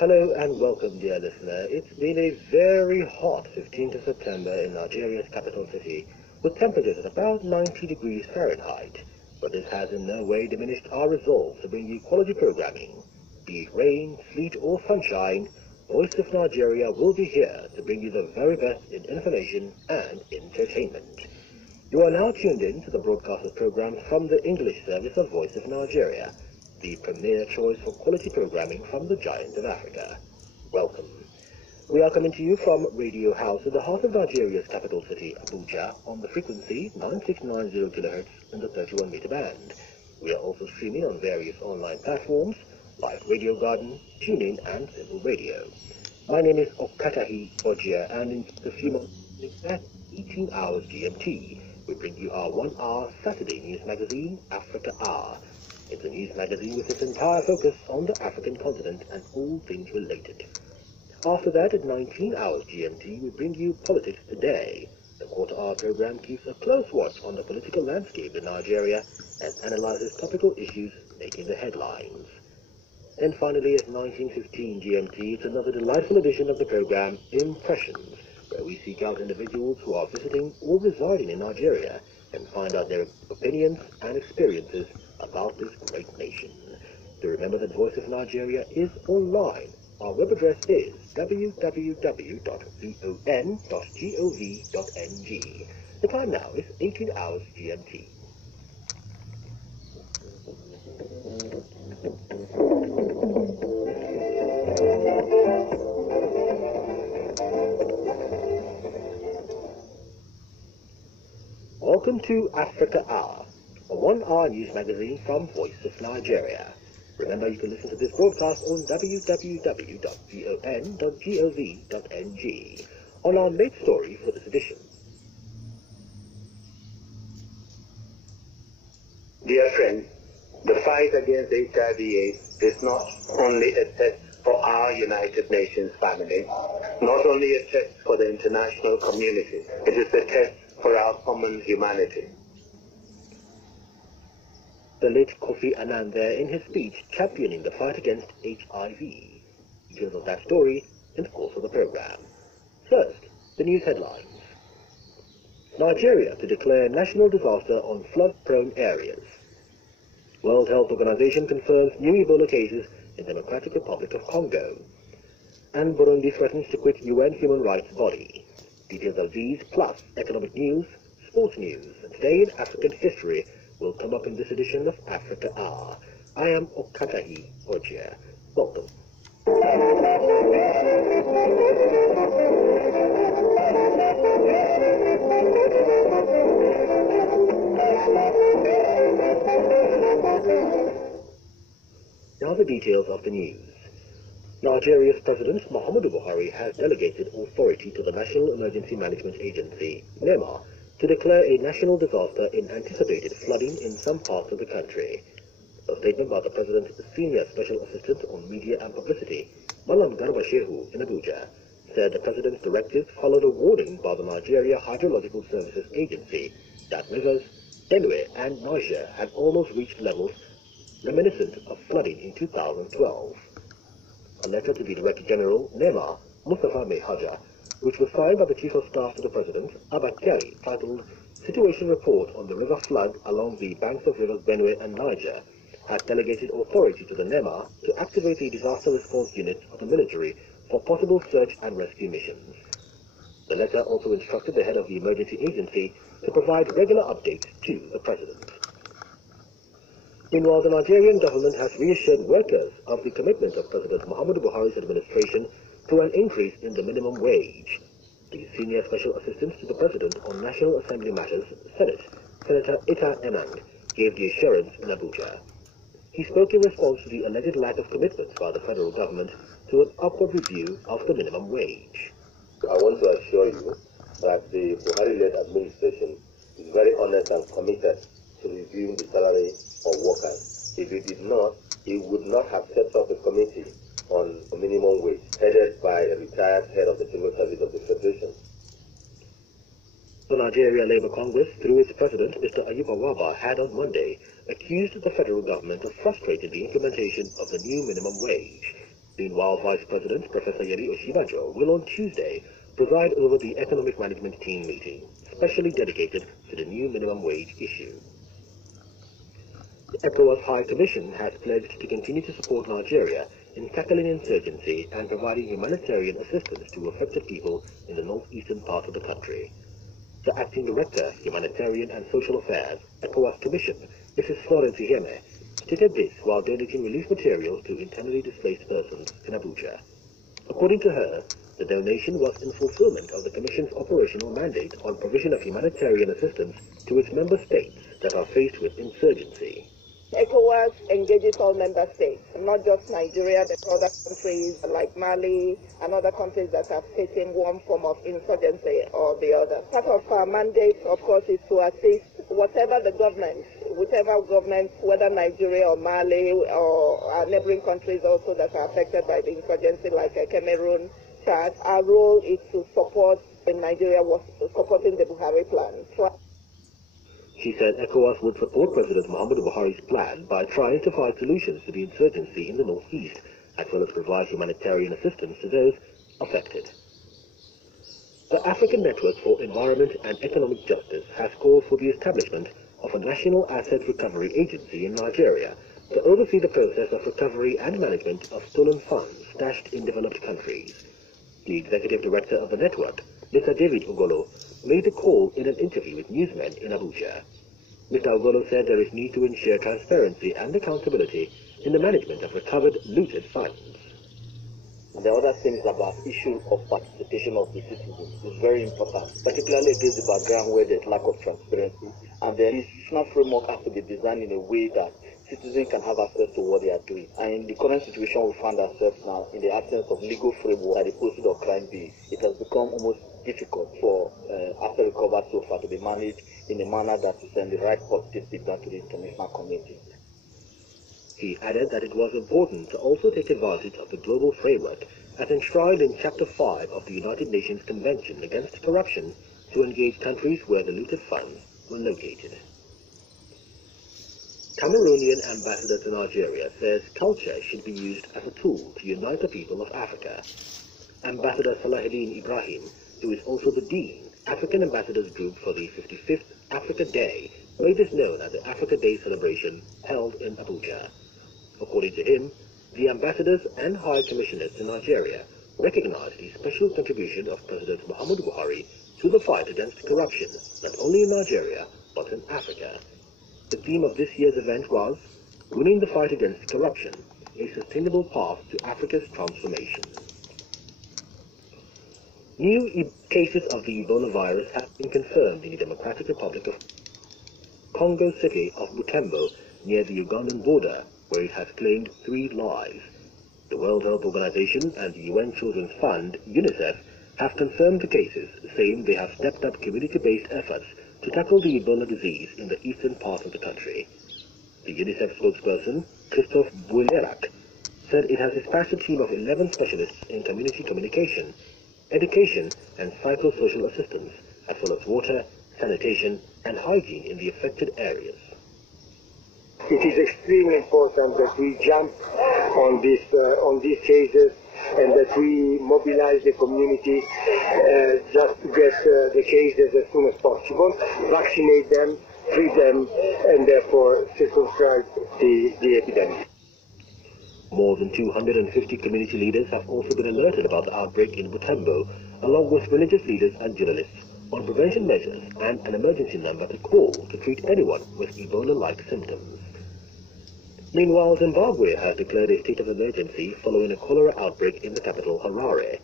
Hello and welcome, dear listener. It's been a very hot 15th of September in Nigeria's capital city, with temperatures at about 90 degrees Fahrenheit. But this has in no way diminished our resolve to bring you quality programming. Be it rain, sleet or sunshine, Voice of Nigeria will be here to bring you the very best in information and entertainment. You are now tuned in to the broadcasted programs from the English service of Voice of Nigeria, the premier choice for quality programming from the giant of Africa. Welcome. We are coming to you from Radio House in the heart of Nigeria's capital city, Abuja, on the frequency 9690 kHz in the 31-meter band. We are also streaming on various online platforms like Radio Garden, TuneIn, and Simple Radio. My name is Okatahi Ojia, and in a few moments at 18 hours GMT, we bring you our 1-hour Saturday news magazine, Africa Hour. It's a news magazine with its entire focus on the African continent and all things related. After that, at 19 hours GMT, we bring you Politics Today. The quarter-hour program keeps a close watch on the political landscape in Nigeria and analyzes topical issues making the headlines. And finally, at 19:15 GMT, it's another delightful edition of the program, Impressions, where we seek out individuals who are visiting or residing in Nigeria and find out their opinions and experiences about this great nation. To remember that Voice of Nigeria is online. Our web address is www.von.gov.ng. The time now is 18 hours GMT. Welcome to Africa Hour, a 1-hour news magazine from Voice of Nigeria. Remember, you can listen to this broadcast on www.von.gov.ng. On our main story for this edition. Dear friends, the fight against HIV/AIDS is not only a test for our United Nations family, not only a test for the international community, it is a test for our common humanity. The late Kofi Annan there in his speech championing the fight against HIV. Details of that story in the course of the program. First, the news headlines. Nigeria to declare national disaster on flood-prone areas. World Health Organization confirms new Ebola cases in Democratic Republic of Congo. And Burundi threatens to quit UN human rights body. Details of these, plus economic news, sports news, and today in African history will come up in this edition of Africa Hour. I am Okatahi Ojia. Welcome. Now the details of the news. Nigeria's President Muhammadu Buhari has delegated authority to the National Emergency Management Agency, NEMA, to declare a national disaster in anticipated flooding in some parts of the country. A statement by the President's Senior Special Assistant on Media and Publicity, Malam Garba Shehu in Abuja, said the President's directives followed a warning by the Nigeria Hydrological Services Agency that rivers, Benue and Niger had almost reached levels reminiscent of flooding in 2012. A letter to the Director General, NEMA, Mustafa Mehaja, which was signed by the Chief of Staff to the President, Abba Kyari, titled Situation Report on the River Flood along the banks of rivers Benue and Niger, had delegated authority to the NEMA to activate the disaster response unit of the military for possible search and rescue missions. The letter also instructed the head of the emergency agency to provide regular updates to the president. Meanwhile, the Nigerian government has reassured workers of the commitment of President Muhammadu Buhari's administration to an increase in the minimum wage. The Senior Special Assistant to the President on National Assembly Matters, Senator Ita Emang, gave the assurance in Abuja. He spoke in response to the alleged lack of commitment by the federal government to an upward review of the minimum wage. I want to assure you that the Buhari-led administration is very honest and committed to reviewing the salary of workers. If it did not, it would not have set up a committee on minimum wage, headed by a retired head of the civil service of the Federation. The Nigeria Labour Congress, through its president, Mr. Ayuba Waba, had on Monday accused the federal government of frustrating the implementation of the new minimum wage. Meanwhile, Vice President Professor Yeri Oshibajo will on Tuesday preside over the Economic Management Team meeting, specially dedicated to the new minimum wage issue. The ECOWAS High Commission has pledged to continue to support Nigeria in tackling insurgency and providing humanitarian assistance to affected people in the northeastern part of the country. The Acting Director, Humanitarian and Social Affairs, ECOWAS Commission, Mrs. Florence Iheme, stated this while donating relief materials to internally displaced persons in Abuja. According to her, the donation was in fulfillment of the Commission's operational mandate on provision of humanitarian assistance to its member states that are faced with insurgency. ECOWAS engages all member states, not just Nigeria, but other countries like Mali and other countries that are facing one form of insurgency or the other. Part of our mandate, of course, is to assist whichever government, whether Nigeria or Mali or our neighboring countries also that are affected by the insurgency like Cameroon, Chad. Our role is to support, in Nigeria was supporting the Buhari plan. She said ECOWAS would support President Muhammadu Buhari's plan by trying to find solutions to the insurgency in the northeast, as well as provide humanitarian assistance to those affected. The African Network for Environment and Economic Justice has called for the establishment of a National Asset Recovery Agency in Nigeria to oversee the process of recovery and management of stolen funds stashed in developed countries. The executive director of the network, Mr. David Ogolo, made the call in an interview with newsmen in Abuja. Mr. Ogolo said there is need to ensure transparency and accountability in the management of recovered, looted funds. The other thing is about issue of participation of the citizens. It's very important, particularly against the background where there's lack of transparency. And the institutional framework has to be designed in a way that citizens can have access to what they are doing. And in the current situation we find ourselves now, in the absence of legal framework that the pursuit of crime be, it has become almost difficult for after recovery so far to be managed in a manner that will send the right positive signal to the international community. He added that it was important to also take advantage of the global framework as enshrined in Chapter 5 of the United Nations Convention Against Corruption to engage countries where the looted funds were located. Cameroonian ambassador to Nigeria says culture should be used as a tool to unite the people of Africa. Ambassador Salahuddin Ibrahim, who is also the Dean, African Ambassadors Group for the 55th Africa Day, made this known at the Africa Day celebration held in Abuja. According to him, the ambassadors and high commissioners to Nigeria recognize the special contribution of President Muhammadu Buhari to the fight against corruption, not only in Nigeria, but in Africa. The theme of this year's event was Winning the Fight Against Corruption, a Sustainable Path to Africa's Transformation. New cases of the Ebola virus have been confirmed in the Democratic Republic of Congo city of Butembo, near the Ugandan border, where it has claimed 3 lives. The World Health Organization and the UN Children's Fund, UNICEF, have confirmed the cases, saying they have stepped up community-based efforts to tackle the Ebola disease in the eastern part of the country. The UNICEF spokesperson, Christophe Bouillerac, said it has dispatched a team of 11 specialists in community communication, education and psychosocial assistance, as well as water, sanitation and hygiene in the affected areas. It is extremely important that we jump on these cases and that we mobilize the community just to get the cases as soon as possible, vaccinate them, treat them, and therefore circumscribe the epidemic. More than 250 community leaders have also been alerted about the outbreak in Butembo, along with religious leaders and journalists, on prevention measures and an emergency number to call to treat anyone with Ebola-like symptoms. Meanwhile, Zimbabwe has declared a state of emergency following a cholera outbreak in the capital, Harare.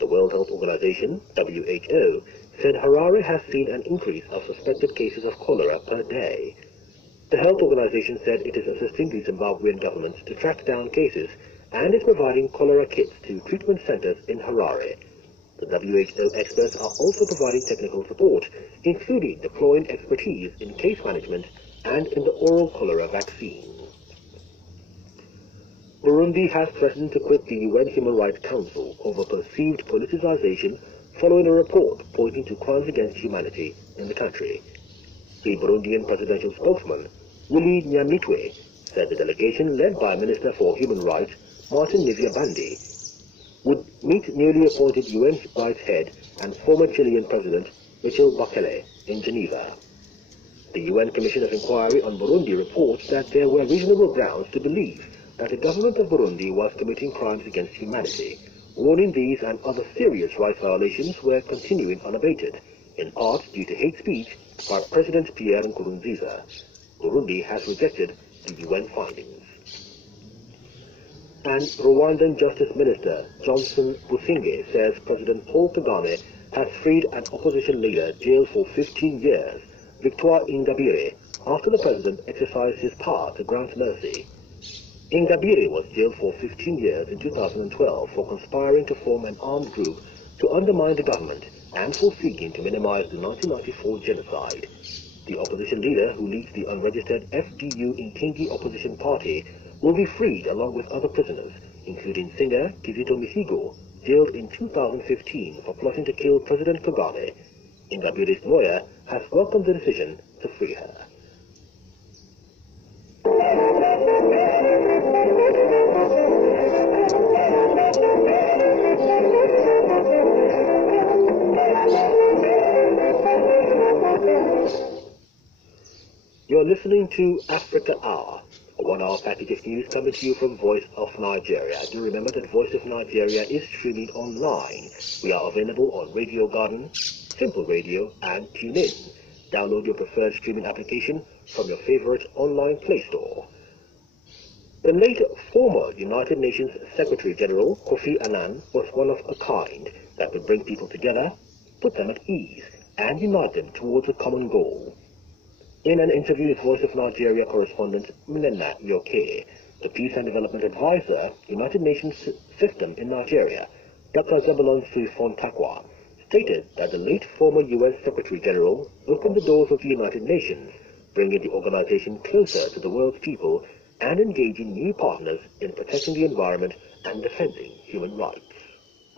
The World Health Organization, WHO, said Harare has seen an increase of suspected cases of cholera per day. The health organization said it is assisting the Zimbabwean government to track down cases and is providing cholera kits to treatment centers in Harare. The WHO experts are also providing technical support, including deploying expertise in case management and in the oral cholera vaccine. Burundi has threatened to quit the UN Human Rights Council over perceived politicization following a report pointing to crimes against humanity in the country. The Burundian presidential spokesman, Willy Nyamitwe, said the delegation led by Minister for Human Rights, Martin Nivyabandi, would meet newly appointed UN Human Rights head and former Chilean President Michel Bachelet in Geneva. The UN Commission of Inquiry on Burundi reports that there were reasonable grounds to believe that the government of Burundi was committing crimes against humanity, warning these and other serious rights violations were continuing unabated, in part due to hate speech by President Pierre Nkurunziza. Burundi has rejected the UN findings. And Rwandan Justice Minister Johnson Busingye says President Paul Kagame has freed an opposition leader jailed for 15 years, Victoire Ingabire, after the president exercised his power to grant mercy. Ingabire was jailed for 15 years in 2012 for conspiring to form an armed group to undermine the government and for seeking to minimize the 1994 genocide. The opposition leader, who leads the unregistered FDU Inkingi opposition party, will be freed along with other prisoners, including singer Kizito Mihigo, jailed in 2015 for plotting to kill President Kagame. Ingabire's lawyer has welcomed the decision to free her. You're listening to Africa Hour, a one-hour package of news coming to you from Voice of Nigeria. Do remember that Voice of Nigeria is streaming online. We are available on Radio Garden, Simple Radio, and TuneIn. Download your preferred streaming application from your favorite online Play Store. The late former United Nations Secretary General Kofi Annan was one of a kind that would bring people together, put them at ease, and unite them towards a common goal. In an interview with Voice of Nigeria correspondent Mlenna Yoke, the Peace and Development Advisor, United Nations System in Nigeria, Dr. Zebulon Suifontakwa, stated that the late former U.S. Secretary General opened the doors of the United Nations, bringing the organization closer to the world's people and engaging new partners in protecting the environment and defending human rights.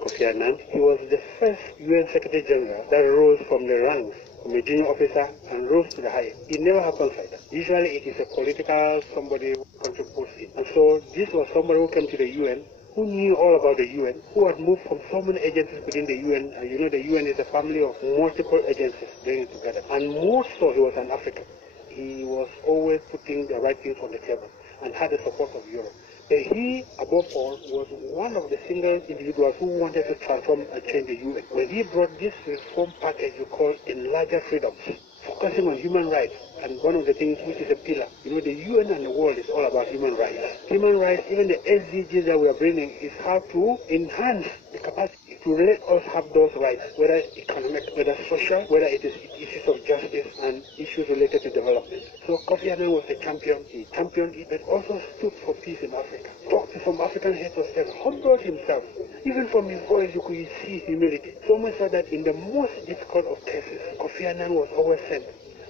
Kofi Annan, he was the first UN Secretary General that rose from the ranks from a junior officer and rose to the highest. It never happens like that. Usually it is a political somebody who contributes it. And so this was somebody who came to the UN, who knew all about the UN, who had moved from so many agencies within the UN. And you know the UN is a family of multiple agencies doing it together. And more so he was an African. He was always putting the right things on the table and had the support of Europe. He, above all, was one of the single individuals who wanted to transform and change the UN. When he brought this reform package you call Enlarged Freedoms, focusing on human rights, and one of the things which is a pillar, you know, the UN and the world is all about human rights. Human rights, even the SDGs that we are bringing, is how to enhance the capacity to let us have those rights, whether economic, whether social, whether it is issues of justice and issues related to development. So Kofi Annan was a champion. He championed it, but also stood for peace in Africa. Talked to some African heads of state, humbled himself. Even from his voice, you could see humility. So much so that in the most difficult of cases, Kofi Annan was always sent.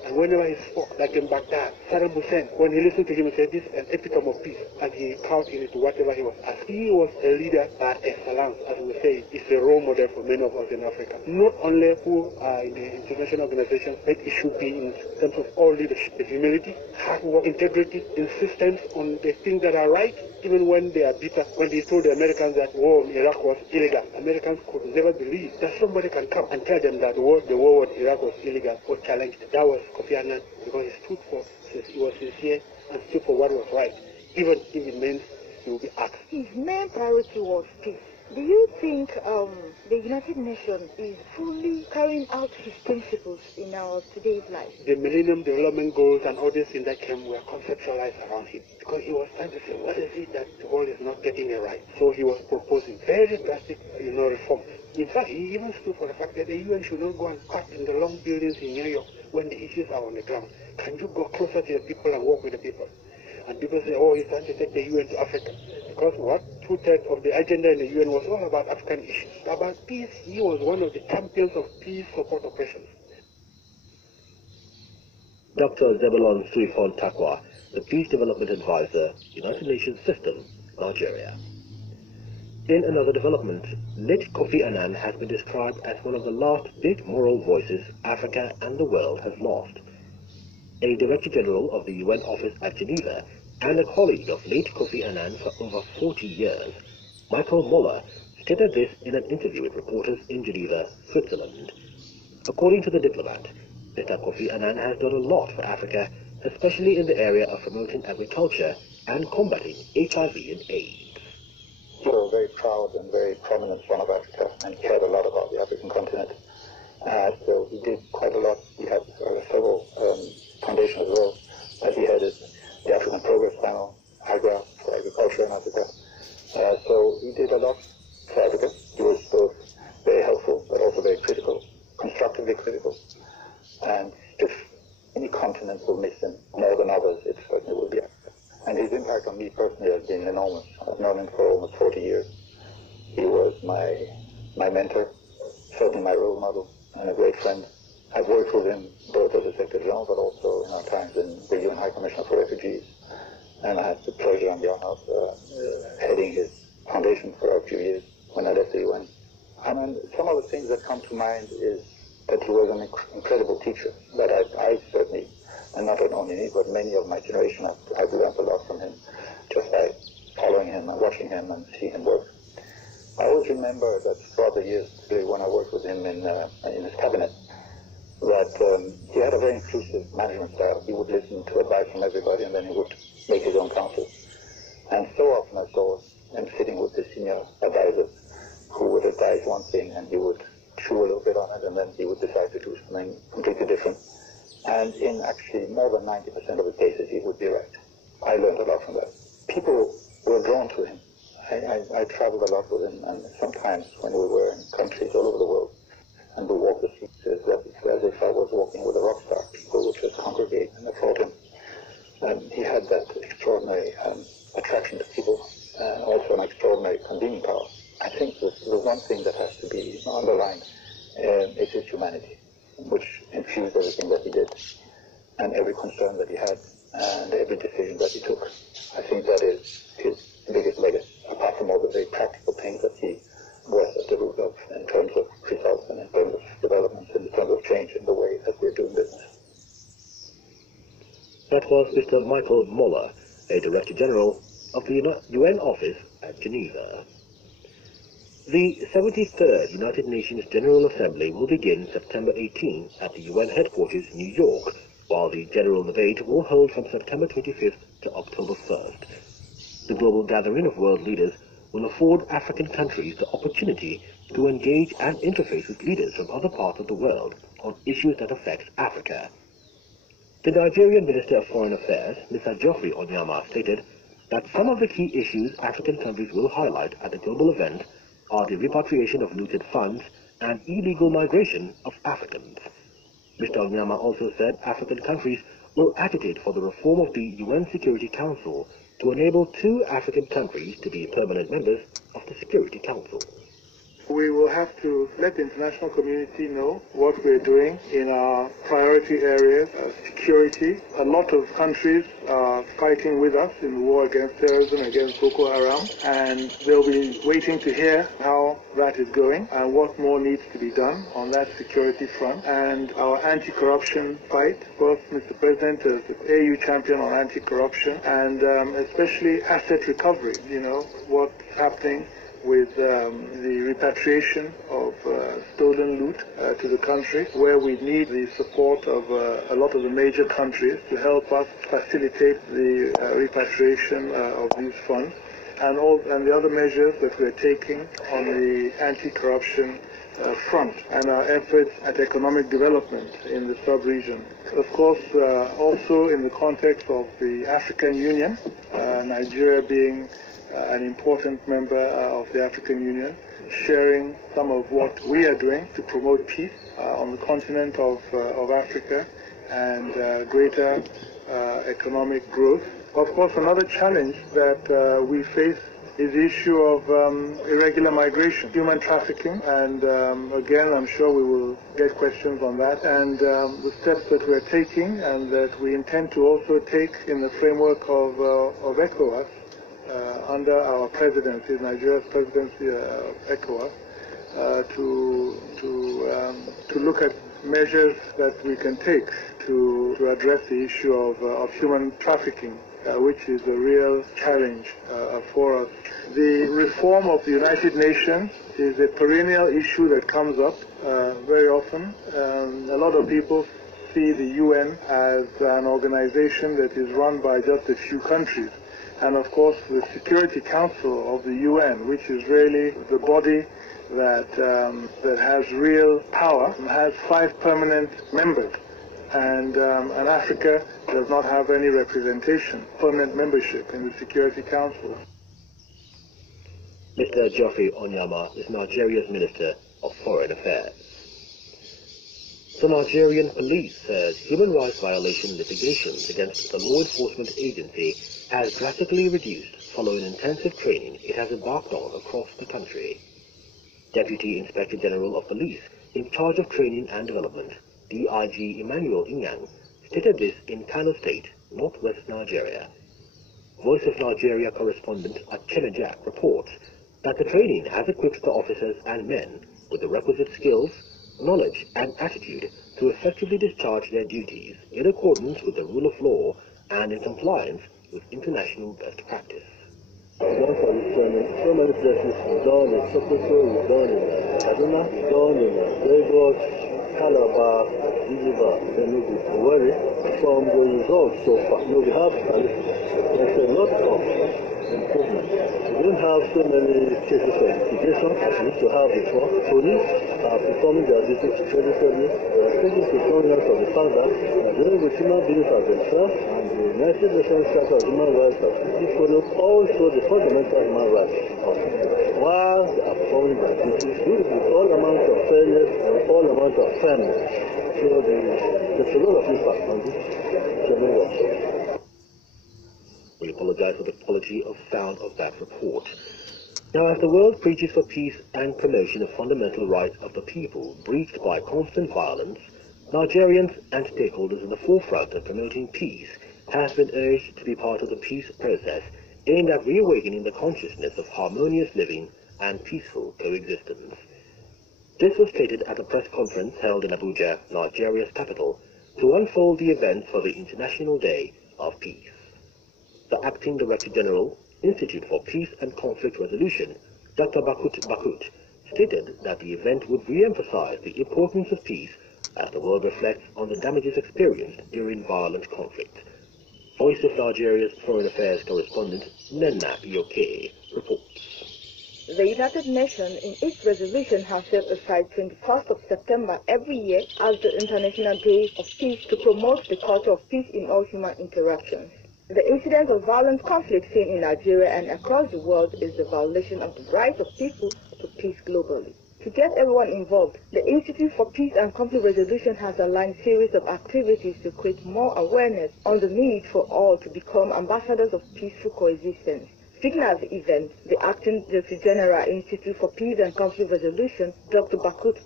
And whenever he spoke, like in Baghdad, Saddam Hussein, when he listened to him, he said, this is an epitome of peace. And he couched it into whatever he was asked. He was a leader by excellence, as we say. He's a role model for many of us in Africa. Not only who are in the international organizations, but it should be in terms of all leadership. The humility, hard work, integrity, insistence on the things that are right, even when they are bitter. When they told the Americans that war in Iraq was illegal, Americans could never believe that somebody can come and tell them that the war in Iraq was illegal or challenged. That was Kofi Annan, because he stood for, he was sincere and stood for what was right, even if it meant he will be asked. His main priority was peace. Do you think the United Nations is fully carrying out his principles in our today's life? The Millennium Development Goals and all these things that came were conceptualized around him, because he was trying to say, what is it that the world is not getting it right? So he was proposing very drastic, reform. In fact, he even stood for the fact that the UN should not go and cut in the long buildings in New York when the issues are on the ground. Can you go closer to the people and work with the people? And people say, oh, he's trying to take the UN to Africa. Because what? 2/3 of the agenda in the UN was all about African issues. About peace, he was one of the champions of peace support operations. Dr. Zebulon Suifon Takwa, the Peace Development Advisor, United Nations System, Nigeria. In another development, late Kofi Annan has been described as one of the last big moral voices Africa and the world has lost. A Director General of the UN office at Geneva and a colleague of late Kofi Annan for over 40 years, Michael Muller, stated this in an interview with reporters in Geneva, Switzerland. According to the diplomat, Mr. Kofi Annan has done a lot for Africa, especially in the area of promoting agriculture and combating HIV and AIDS. So very proud and very prominent son of Africa, and cared a lot about the African continent. So he did quite a lot. He had several foundations as well that he headed, the African Progress Panel, AGRA, for agriculture in Africa. So he did a lot for Africa. He was both very helpful, but also very critical, constructively critical. And if any continent will miss him more than others, it certainly will be Africa. And his impact on me personally has been enormous. I've known him for almost 40 years. He was my mentor, certainly my role model, and a great friend. I've worked with him both as a Secretary General, but also in our times in the UN High Commissioner for Refugees. And I had the pleasure and the honor of heading his foundation for a few years when I left the UN. I mean, some of the things that come to mind is that he was an incredible teacher, that I certainly, and not only me, but many of my generation, I've learned a lot from him just by following him and watching him and seeing him work. I always remember that throughout the years, particularly when I worked with him in his cabinet, that he had a very inclusive management style. He would listen to advice from everybody, and then he would make his own counsel. And so often I saw him sitting with the senior advisors who would advise one thing, and he would chew a little bit on it, and then he would decide to do something completely different. And in actually more than 90% of the cases, he would be right. I learned a lot from that. People were drawn to him. I traveled a lot with him, and sometimes when we were in countries all over the world, and we walked the streets as if I was walking with a rock star. People would just congregate and applaud him. And he had that extraordinary attraction to people, and also an extraordinary convening power. I think the one thing that has to be underlined is his humanity, which infused everything that he did, and every concern that he had, and every decision that he took. I think that is his biggest legacy, apart from all the very practical things that he was at the root of in terms of results and in terms of development and in terms of change in the way that we're doing business. That was Mr. Michael Muller, a Director General of the UN office at Geneva. The 73rd United Nations General Assembly will begin September 18 at the UN headquarters in New York, while the General Debate will hold from September 25th to October 1st. The global gathering of world leaders will afford African countries the opportunity to engage and interface with leaders from other parts of the world on issues that affect Africa. The Nigerian Minister of Foreign Affairs, Mr. Geoffrey Onyama, stated that some of the key issues African countries will highlight at the global event are the repatriation of looted funds and illegal migration of Africans. Mr. Onyama also said African countries will agitate for the reform of the UN Security Council to enable 2 African countries to be permanent members of the Security Council. We will have to let the international community know what we're doing in our priority areas, security. A lot of countries are fighting with us in the war against terrorism, against Boko Haram, and they'll be waiting to hear how that is going and what more needs to be done on that security front. And our anti-corruption fight, both Mr. President as the AU champion on anti-corruption, and especially asset recovery, what's happening with the repatriation of stolen loot to the country, where we need the support of a lot of the major countries to help us facilitate the repatriation of these funds. and the other measures that we're taking on the anti-corruption front and our efforts at economic development in the sub-region. Of course, also in the context of the African Union, Nigeria being an important member of the African Union, sharing some of what we are doing to promote peace on the continent of Africa and greater economic growth. Of course, another challenge that we face is the issue of irregular migration, human trafficking, and again, I'm sure we will get questions on that, and the steps that we're taking and that we intend to also take in the framework of ECOWAS under our presidency, Nigeria's presidency of ECOWAS, to look at measures that we can take to address the issue of human trafficking, which is a real challenge for us. The reform of the United Nations is a perennial issue that comes up very often. A lot of people see the UN as an organization that is run by just a few countries. And of course, the Security Council of the UN, which is really the body that has real power, has 5 permanent members. And Africa does not have any representation, permanent membership in the Security Council. Mr. Geoffrey Onyama is Nigeria's Minister of Foreign Affairs. The Nigerian police says human rights violation litigations against the law enforcement agency has drastically reduced following intensive training it has embarked on across the country. Deputy Inspector General of Police in charge of training and development, DIG Emmanuel Inyang, stated this in Kano State, northwest Nigeria. Voice of Nigeria correspondent Achene Jack reports that the training has equipped the officers and men with the requisite skills, knowledge and attitude to effectively discharge their duties in accordance with the rule of law and in compliance with international best practice. One for this training, so many places, we've done in Sokoto, we've done in Kaduna, we've done in Lagos, Calabar, Zanzibar, Enugu, Owerri. From the results so far, we have there's a lot of improvement. We don't have so many cases of litigation as we used to have before. Police are performing their duties credibly. They are taking cognizance of the fact that dealing with human beings as themselves, and the United Nations Charter of Human Rights has follows also the fundamental human rights of people. While they are performing their duties with all amount of fairness and all amount of fairness. So there's a lot of impact on this training workshop. We apologize for the quality of sound of that report. Now, as the world preaches for peace and promotion of fundamental rights of the people breached by constant violence, Nigerians and stakeholders in the forefront of promoting peace have been urged to be part of the peace process aimed at reawakening the consciousness of harmonious living and peaceful coexistence. This was stated at a press conference held in Abuja, Nigeria's capital, to unfold the events for the International Day of Peace. The Acting Director General, Institute for Peace and Conflict Resolution, Dr. Bakut, stated that the event would re-emphasize the importance of peace as the world reflects on the damages experienced during violent conflict. Voice of Nigeria's Foreign Affairs correspondent, Nenna Yoke, reports. The United Nations in its resolution has set aside 21st of September every year as the International Day of Peace to promote the culture of peace in all human interactions. The incidence of violent conflict seen in Nigeria and across the world is the violation of the rights of people to peace globally. To get everyone involved, the Institute for Peace and Conflict Resolution has aligned a series of activities to create more awareness on the need for all to become ambassadors of peaceful coexistence. Speaking at the event, the Acting Director General Institute for Peace and Conflict Resolution, Dr. Bakut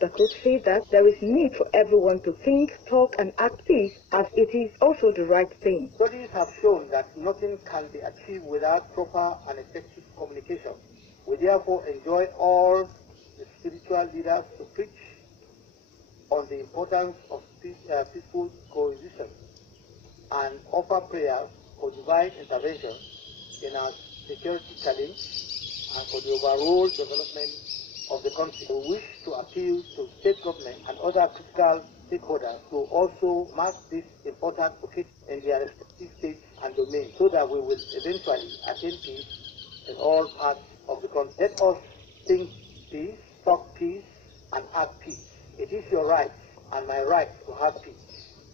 said that there is need for everyone to think, talk and act peace as it is also the right thing. Studies have shown that nothing can be achieved without proper and effective communication. We therefore enjoy all the spiritual leaders to preach on the importance of peaceful coexistence and offer prayers for divine intervention in our security challenge and for the overall development of the country. We wish to appeal to state government and other critical stakeholders to also mark this important occasion in their respective states and domains so that we will eventually attain peace in all parts of the country. Let us think peace, talk peace, and act peace. It is your right and my right to have peace.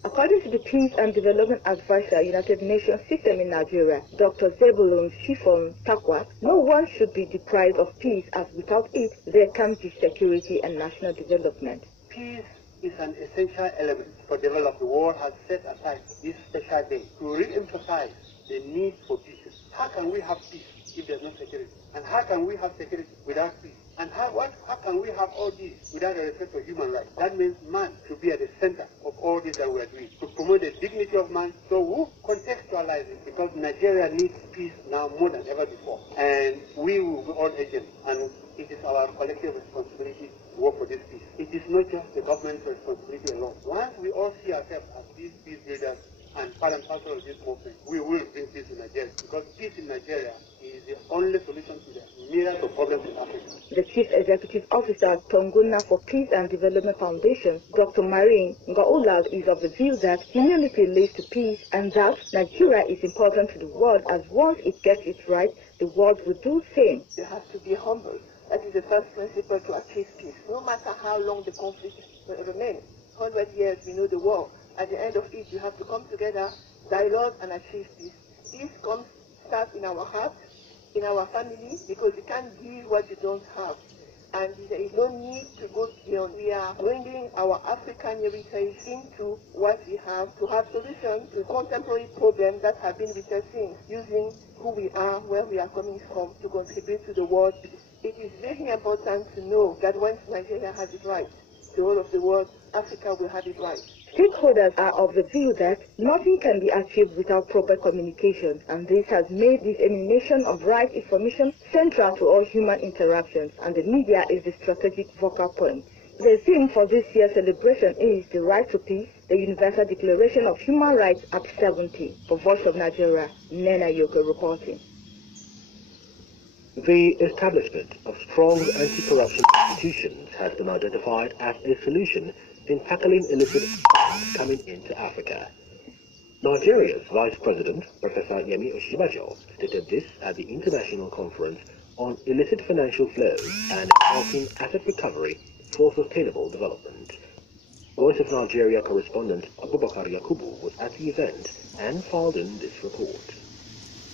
According to the Peace and Development Advisor, United Nations System in Nigeria, Dr. Zebulun Shifon Takwa, no one should be deprived of peace, as without it, there can be security and national development. Peace is an essential element for development. The world has set aside this special day to re-emphasize the need for peace. How can we have peace if there's no security? And how can we have security without peace? And how can we have all this without a respect for human rights? That means man should be at the center of all this that we are doing, to promote the dignity of man. So we contextualize it, because Nigeria needs peace now more than ever before. And we will be all agents, and it is our collective responsibility to work for this peace. It is not just the government's responsibility alone. Once we all see ourselves as these peace builders and part and parcel of this movement, we will bring peace in Nigeria, because peace in Nigeria is the only solution to the myriad of problems in Africa. The Chief Executive Officer at Tonguna for Peace and Development Foundation, Dr. Marine Ngaoulad, is of the view that humility leads to peace, and that Nigeria is important to the world, as once it gets it right, the world will do the same. You have to be humble. That is the first principle to achieve peace. No matter how long the conflict will remain, 100 years, we know the war. At the end of it, you have to come together, dialogue, and achieve peace. Peace starts in our hearts, in our family, because you can't give what you don't have. And there is no need to go beyond. We are bringing our African heritage into what we have to have solutions to contemporary problems that have been recessing, using who we are, where we are coming from, to contribute to the world. It is very important to know that once Nigeria has it right, the whole of the world, Africa will have it right. Stakeholders are of the view that nothing can be achieved without proper communication, and this has made dissemination of right information central to all human interactions, and the media is the strategic focal point. The theme for this year's celebration is the right to peace, the Universal Declaration of Human Rights Act 70. For Voice of Nigeria, Nena Yoko reporting. The establishment of strong anti-corruption institutions has been identified as a solution in tackling illicit funds coming into Africa. Nigeria's Vice President, Professor Yemi Oshibajo, stated this at the International Conference on Illicit Financial Flows and Helping Asset Recovery for Sustainable Development. Voice of Nigeria correspondent Abubakar Yakubu was at the event and filed in this report.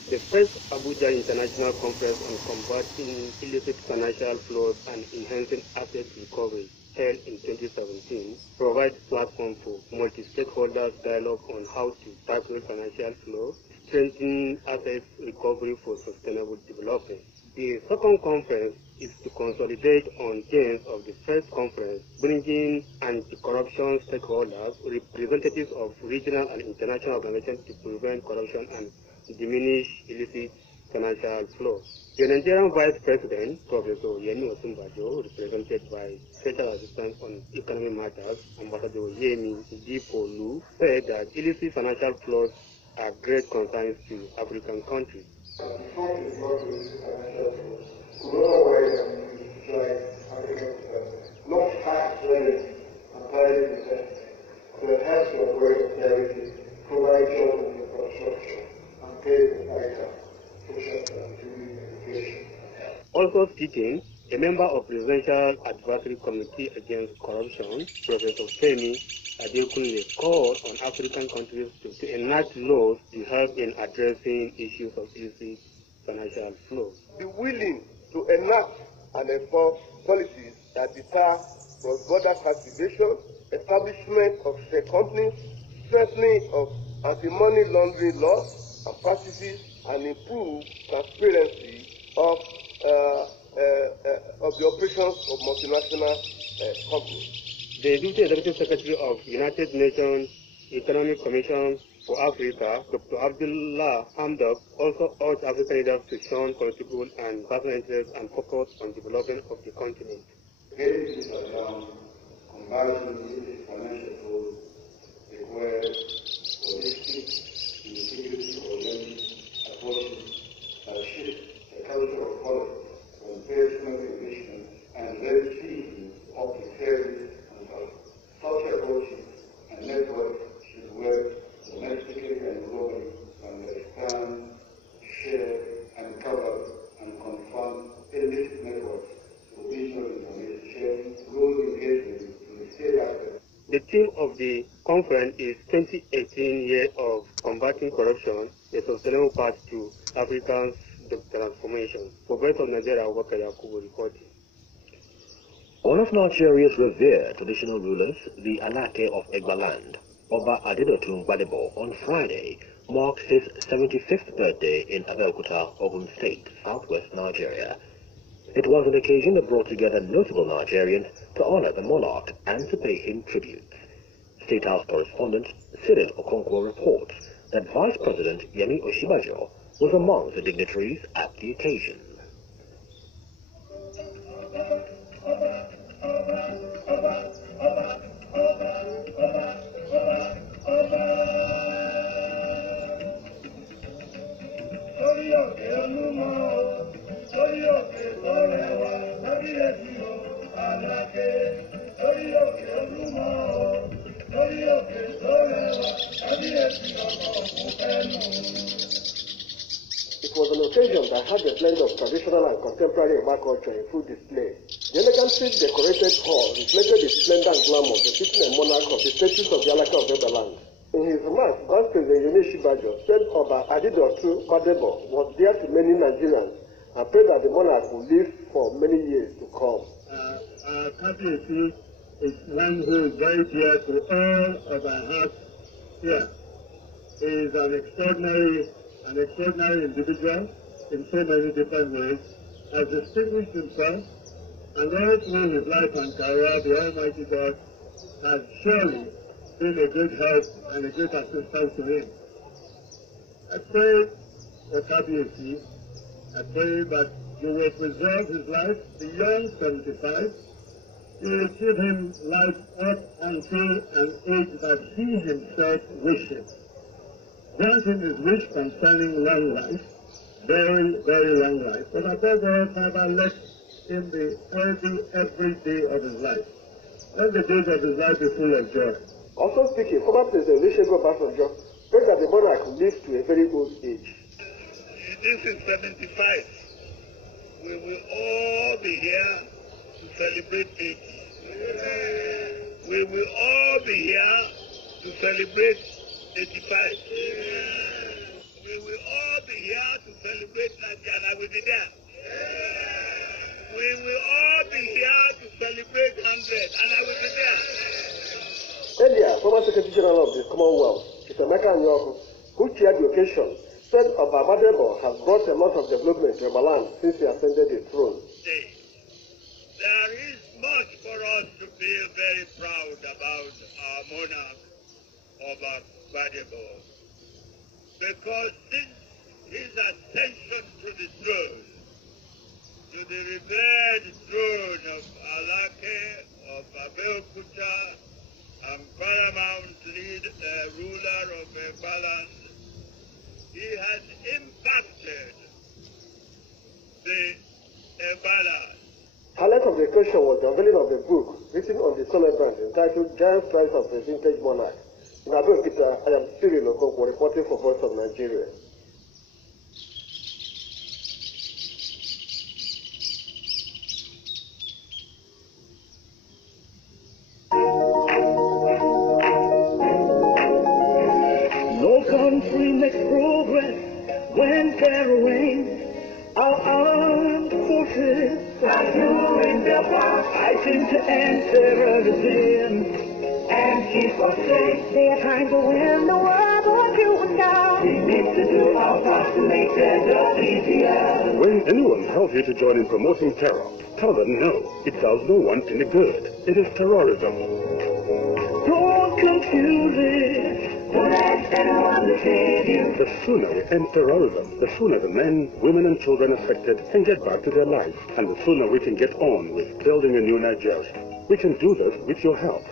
The first Abuja International Conference on Combating Illicit Financial Flows and Enhancing Asset Recovery, held in 2017, provides platform for multi-stakeholder dialogue on how to tackle financial flow, strengthen asset recovery for sustainable development. The second conference is to consolidate on gains of the first conference, bringing anti-corruption stakeholders, representatives of regional and international organizations to prevent corruption and diminish illicit financial flow. The Nigerian Vice President, Professor Yemi Osunbajo, represented by Special Assistant on Economic Matters, Ambassador Yemi Dipolu, said that illicit financial flows are great concerns to African countries. Also speaking, a member of Presidential Advisory Committee Against Corruption, Professor Femi Adekunle, called on African countries to enact laws to help in addressing issues of illicit financial flows. Be willing to enact and enforce policies that deter cross-border cultivation, establishment of share companies, strengthening of anti-money laundering laws and practices, and improve transparency of the operations of multinational companies. The Deputy Executive Secretary of United Nations Economic Commission for Africa, Dr. Abdullah Hamdok, also urged African leaders to shun political and personal interests and focus on development of the continent. Getting this around combating financial flows requires holistic and security-oriented approaches that shift the culture of politics from personal ambition and very key of the theory and such approaches and networks should work domestically and globally to understand, share, and cover and The theme of the conference is 2018 Year of Combating Corruption, a Sustainable Path to Africa's Transformation. For Voice of Nigeria, Abubakar Yakubu reporting. One of Nigeria's revered traditional rulers, the Alake of Egbaland, Oba Adedotun Gbadebo, on Friday marked his 75th birthday in Abeokuta, Ogun State, southwest Nigeria. It was an occasion that brought together notable Nigerians to honor the monarch and to pay him tribute. State House correspondent Cyril Okonkwo reports that Vice President Yemi Oshibajo was among the dignitaries at the occasion. It was an occasion that had a blend of traditional and contemporary Yoruba culture in full display. The elegantly decorated hall reflected the splendor and glamour befitting a monarch of the status of the Alake of Egbaland. In his remarks, Vice President Yemi Oshibajo said Oba Adedotun Gbadebo was dear to many Nigerians and prayed that the monarch will live for many years to come. Kabiyesi is one who is very dear to all of our hearts here. He is an extraordinary individual in so many different ways, has distinguished himself, and all through his life and career, the Almighty God has surely been a great help and a great assistance to him. I pray for Kabiyesi. I pray that you will preserve his life beyond 75. You will give him life up until an age that he himself wishes. Grant him his wish concerning long life, very, very long life, but above all, Father, let him be healthy every day of his life. Let the days of his life be full of joy. Also speaking, former President Olusegun Obasanjo prayed that the monarch will live to a very old age. This is 75. We will all be here to celebrate 80. We will all be here to celebrate 85. We will all be here to celebrate 90, and I will be there. We will all be here to celebrate 100, and I will be there. Earlier, former Secretary General of the Commonwealth, Mr. Emeka Anyaoku, who chaired the occasion, said Oba Gbadebo has brought a lot of development to Egbaland since he ascended the throne. There is much for us to feel very proud about our monarch, Oba Gbadebo, because since his ascension to the throne, to the revered throne of Alake, of Abeokuta, and paramount ruler of Egbaland, he has impacted the Egbaland. Highlight of the occasion was the unveiling of the book written on the celebrant entitled Giant Prize of the Vintage Monarch. In Abeokuta, I am Cyril Okonkwo reporting for Voice of Nigeria. No country makes progress when terror reigns. Our armed forces are doing their part, fighting to end terrorism and keep us safe. They're trying to win the world on you and I. We need to do our part to make their job easier. When anyone tells you to join in promoting terror, tell them no, it does no one any good. It is terrorism. Don't confuse it. Don't let anyone deceive you. The sooner we end terrorism, the sooner the men, women and children affected can get back to their lives, and the sooner we can get on with building a new Nigeria. We can do this with your help.